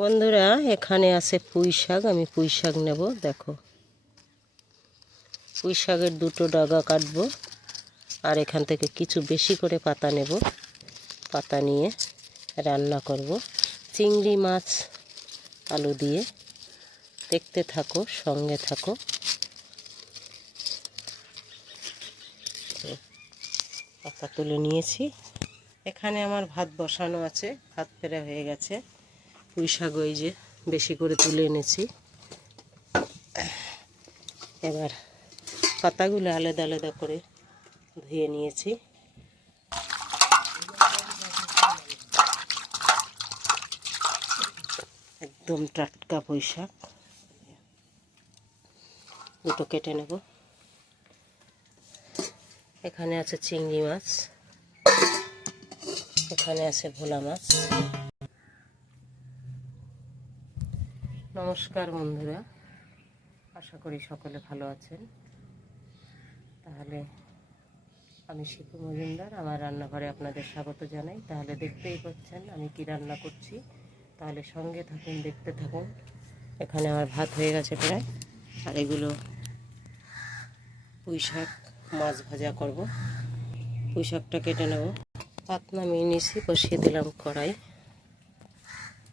বন্ধুরা, এখানে আছে পুঁই শাক, আমি পুঁই শাক নেব, দেখো। পুঁই শাকের দুটো ডাগা কাটবো, আর এখান থেকে কিছু বেশি করে পাতা নেব। পাতা নিয়ে রান্না করব। চিংড়ি মাছ, আলু দিয়ে। দেখতে থাকো, সঙ্গে থাকো। পাতা তুলে নিয়েছি। এখানে আমার ভাত বসানো আছে, ভাত ফেরা হয়ে গেছে। পুঁই শাক ওই যে বেশি করে তুলে এনেছি। এবার পাতাগুলো আলাদা আলাদা করে ধুয়ে নিয়েছি। একদম টাটকা পুঁই শাক। দুটো কেটে নেব। এখানে আছে চিংড়ি মাছ। এখানে আছে ভোলা মাছ। নমস্কার বন্ধুরা। আশা করি সকলে ভালো আছেন। তাহলে আমি শিপু মজুমদার, আমার রান্নাঘরে আপনাদের স্বাগত জানাই। তাহলে দেখতেই পাচ্ছেন আমি কি রান্না করছি। তাহলে সঙ্গে থাকুন, দেখতে থাকুন। এখানে আমার ভাত হয়ে গেছে প্রায়। আর এগুলো পুঁই শাক, মাছ ভাজা করব। পুঁই শাকটা কেটে নেব। পাত নামিয়ে নিয়েছি বসিয়ে দিলাম কড়াই।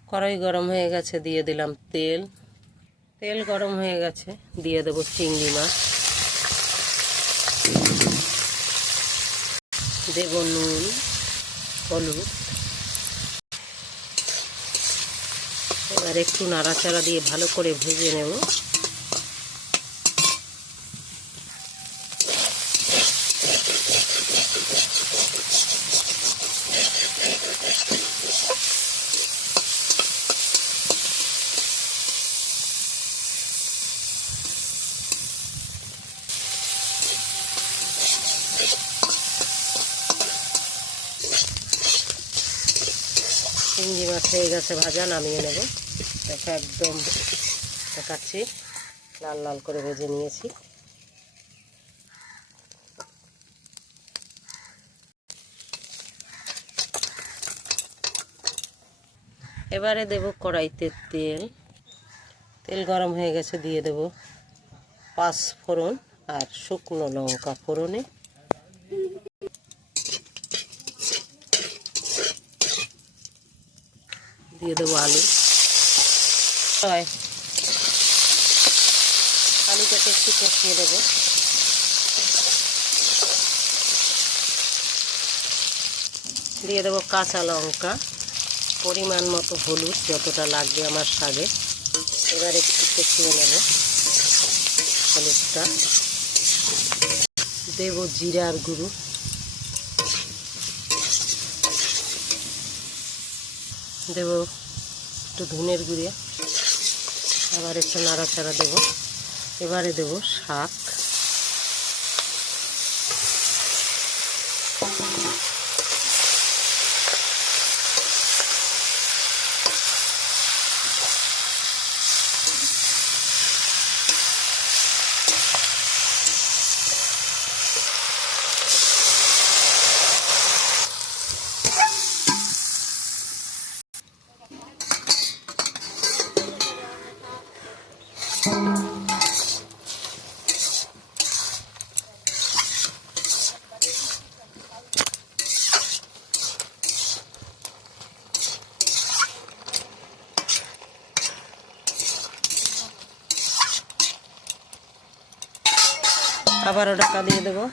কড়াই গরম হয়ে গেছে, দিয়ে দিলাম তেল। তেল গরম হয়ে গেছে, দিয়ে দেবো চিংড়ি মাছ। দেব নুন, হলুদ। এবার একটু নাড়াচাড়া দিয়ে ভালো করে ভেজে নেব। চিংড়ি মাছ হয়ে গেছে ভাজা, নামিয়ে নেব। দেখো একদম দেখাচ্ছি। লাল লাল করে ভেজে নিয়েছি। এবারে দেব কড়াইতে তেল। তেল গরম হয়ে গেছে, দিয়ে দেব পাঁচ ফোড়ন আর শুকনো লঙ্কা ফোড়নে। দিয়ে দেবো আলু। আলুটাকে একটু কষিয়ে দেবো দিয়ে দেবো কাঁচা লঙ্কা। পরিমাণ মতো হলুদ যতটা লাগবে আমার শাকে এবার একটু কষিয়ে নেব হলুদটা। দেবো জিরার গুঁড়ো। দেব একটু ধনের গুঁড়ে। আবার একটু নাড়াচাড়া দেব। এবারে দেব শাক। আবারও ঢাকা দিয়ে দেবো।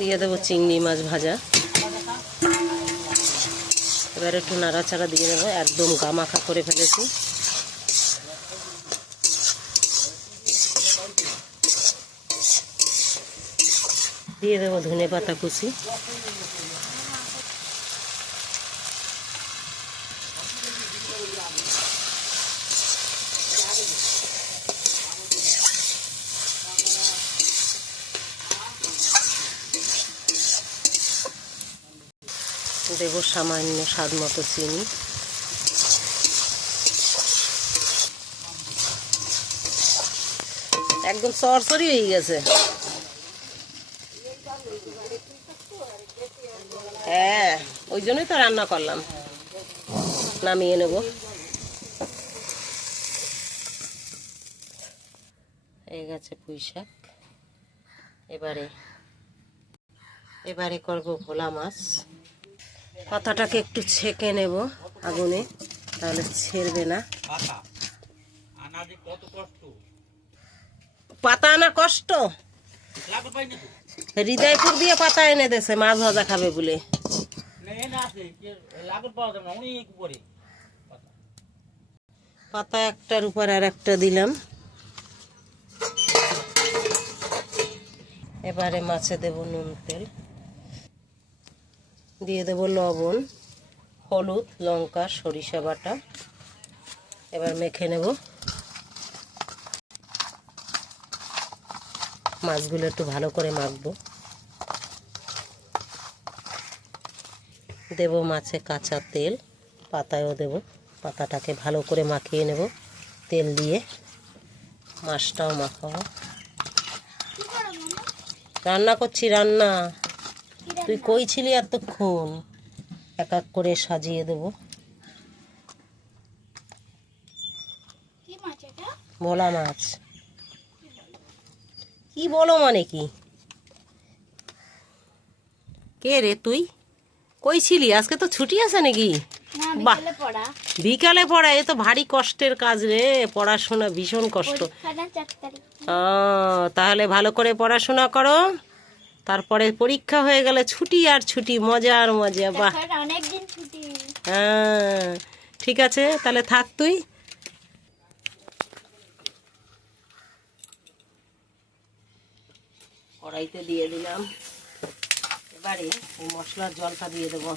দিয়ে দেবো চিংড়ি মাছ ভাজা। এবার একটু নাড়াচাড়া দিয়ে দেবো, একদম গামাখা করে ফেলেছি। দিয়ে দেবো ধনে পাতা কুচি। দেবো সামান্য স্বাদ মতো চিনি। একদম সরসরি হয়ে গেছে। হ্যাঁ ওই জন্যই তো রান্না করলাম। নামিয়ে নেব। এই গেছে পুঁই শাক। এবারে এবারে করব ভোলা মাছ। পাতাটাকে একটু ছেঁকে নেব আগুনে তাহলে ছেড়বে না। পাতা? আনা কষ্ট। হৃদয়পুর দিয়ে পাতা এনে দেছে মাছ ভাজা খাবে বলে। পাতা একটার উপর আর একটা দিলাম। এবারে মাছে দেব নুন তেল। দিয়ে দেব লবণ, হলুদ, লঙ্কা, সরিষা বাটা। এবার মেখে নেব। মাছগুলো একটু ভালো করে মাখবো। দেব মাছে কাঁচা তেল পাতায়ও দেব। পাতাটাকে ভালো করে মাখিয়ে নেব। তেল দিয়ে মাছটাও মাখাবো। রান্না করছি রান্না। তুই কই ছিলি এতক্ষণ? এক এক করে সাজিয়ে দেব। ভোলা মাছ। কি বলো মানে কি? কে রে তুই? কই ছিলি? আজকে তো ছুটি আছে নাকি? বাহ। বিকালে পড়া। এ তো ভারী কষ্টের কাজ রে। পড়াশোনা ভীষণ কষ্ট। তাহলে ভালো করে পড়াশোনা করো। তারপরে পরীক্ষা হয়ে গেলে ছুটি আর ছুটি মজা আর মজা বাহ হ্যাঁ ঠিক আছে তাহলে থাক তুই। কড়াইতে দিয়ে দিলাম। এবারে এই মশলার জলটা দিয়ে দেবো।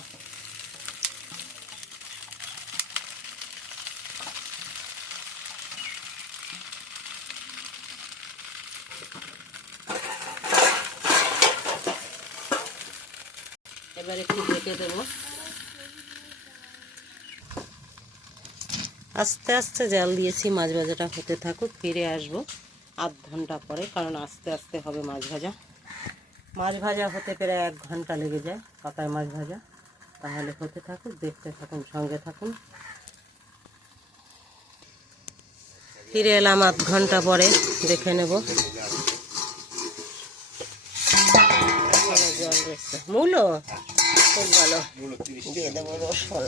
এবার একটু ঢেকে দেবো। আস্তে আস্তে জাল দিয়েছি, মাছ ভাজাটা হতে থাকুক, ফিরে আসব আধ ঘণ্টা পরে, কারণ আস্তে আস্তে হবে মাছ ভাজা। মাছ ভাজা হতে প্রায় এক ঘণ্টা লেগে যায় পাতায় মাছ ভাজা। তাহলে হতে থাকুক দেখতে থাকুন সঙ্গে থাকুন। ফিরে এলাম আধ ঘণ্টা পরে দেখে নেব। জল রয়েছে মূলো? খুব ভালো। দিয়ে দেবো রসল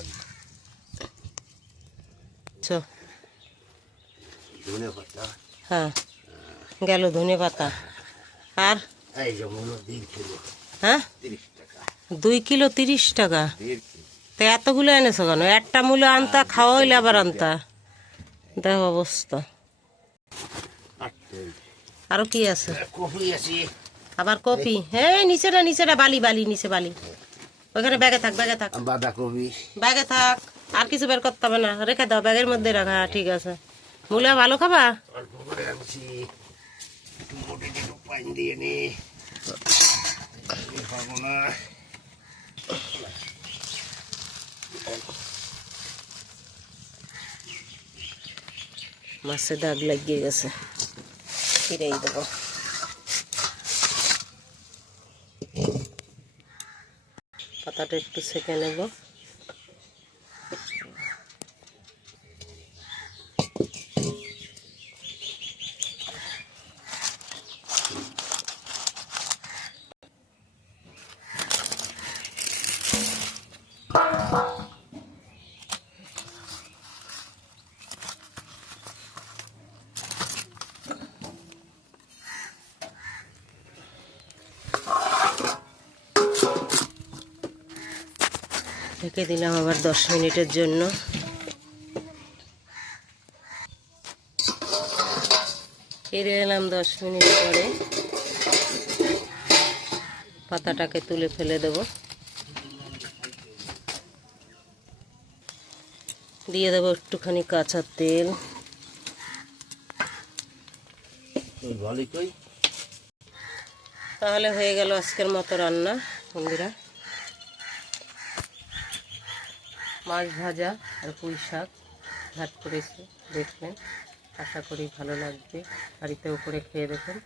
হ্যাঁ গেল ধনে পাতা। আর? এই যে মনে দেড় কিলো। হ্যাঁ? তিরিশ টাকা। দুই কিলো তিরিশ টাকা? তো এতগুলো এনেছো কেন? একটা মূল্য আনতা খাওয়া হইলে আবার আনতা। দেখ অবস্থা। আরও কি আছে? আবার কপি হ্যাঁ নিচে নিচেটা নিচেটা বালি বালি নিচে বালি। ওইখানে ব্যাগে থাক ব্যাগে থাক। বাঁধাকপি। ব্যাগে থাক। আর কিছু বের করতে হবে না। রেখে দাও ব্যাগের মধ্যে রাখা ঠিক আছে। মূলা ভালো খাবা? অল্প করে আনছি। একটু মোটে একটু পানি দিয়ে নি দাগ লাগিয়ে গেছে। ফিরেই দেবো। পাতাটা একটু সেঁকে নেব। ঢেকে দিলাম আবার দশ মিনিটের জন্য। ফিরে এলাম দশ মিনিট পরে। পাতাটাকে তুলে ফেলে দেব। দিয়ে দেবো একটুখানি কাঁচা তেল। তাহলে হয়ে গেল আজকের মতো রান্না বন্ধুরা। মাছ ভাজা আর পুঁই শাক ভাত করেছি, দেখবেন। আশা করি ভালো লাগবে। বাড়িতেও করে খেয়ে দেখুন।